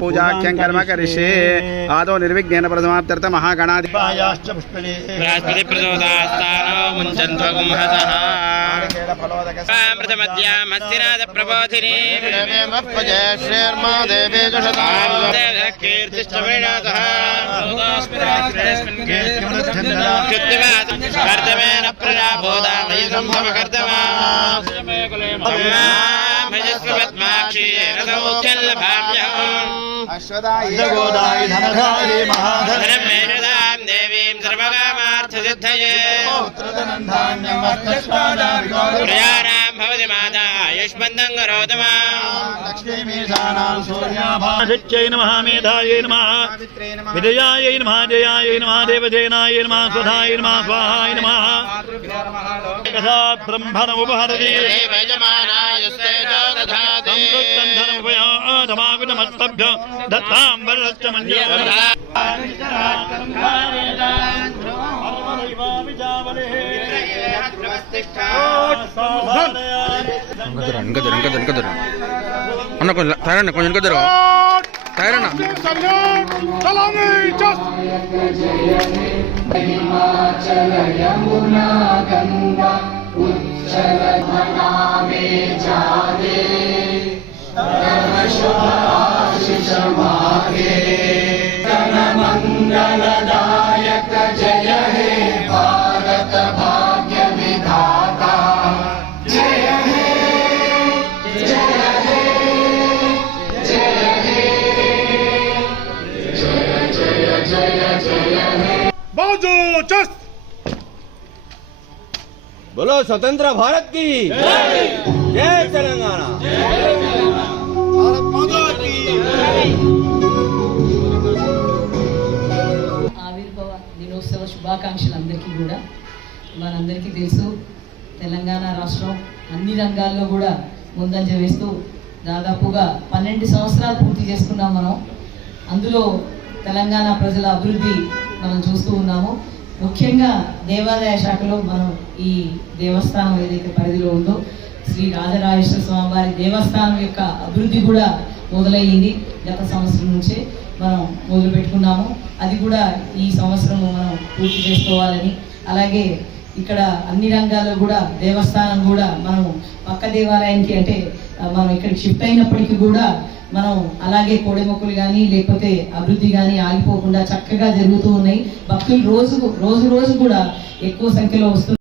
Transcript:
पूजाख्यं कर्म करिष्ये आदौ निर्विघ्नेन प्रथमाप्त्यर्थ महागणाधिपायाश्च पुष्पले बृहस्पति प्रचोदयास्तानो मुञ्चन्त्वगुं हसः अमृतमद्यां हस्तिनाद प्रबोधिनी देवेमप्पजे श्रीर्मा देवे जुषतां कीर्तिष्टविनाथः कर्तमेन प्रजाभूतामयितं भवकर्तमा अश्वदायि धनधारी महाधनमेरुदां देवीं सर्वकामार्थसिद्धये प्रजानां भवति माता आयुष्मन्दं करोतु लक्ष्मीमीशानां सूर्याभासित्यै नमः मेधायै नमः विजयायै नमः जयायै नमः देवसेनायै नमः स्वधायै नमः स्वाहायै नमः कथा ब्रह्मणमुपहरति धमागुणमस्तभ्य दत्तां वरश्च అన్న కొంచెం తయారన్న కొంచెం కదరు తయారన్న मंगलदायक जय हे भारत भाग्य विधाता जय हे जय हे जय हे जय जय जय जय हे बाजू चस बोलो स्वतंत्र भारत की जय तेलंगाना ఆవిర్భావ దినోత్సవ శుభాకాంక్షలు అందరికీ కూడా. మనందరికీ తెలుసు తెలంగాణ రాష్ట్రం అన్ని రంగాల్లో కూడా ముందంజ వేస్తూ దాదాపుగా 12 సంవత్సరాలు పూర్తి చేసుకున్నాం మనం. అందులో తెలంగాణ ప్రజల అభివృద్ధి మనం చూస్తూ ఉన్నాము. ముఖ్యంగా దేవాదాయ శాఖలో మనం ఈ దేవస్థానం ఏదైతే పరిధిలో ఉందో శ్రీ రాజరాజేశ్వర స్వామి వారి దేవస్థానం యొక్క అభివృద్ధి కూడా మొదలయ్యింది. గత సంవత్సరం నుంచే మనం మొదలు పెట్టుకున్నాము. అది కూడా ఈ సంవత్సరం మనం పూర్తి చేసుకోవాలని, అలాగే ఇక్కడ అన్ని రంగాల్లో కూడా దేవస్థానం కూడా మనం పక్క దేవాలయానికి అంటే మనం ఇక్కడికి షిఫ్ట్ అయినప్పటికీ కూడా మనం అలాగే కోడెమొక్కులు కానీ లేకపోతే అభివృద్ధి కానీ ఆగిపోకుండా చక్కగా జరుగుతూ ఉన్నాయి. భక్తులు రోజు కూడా ఎక్కువ సంఖ్యలో వస్తూ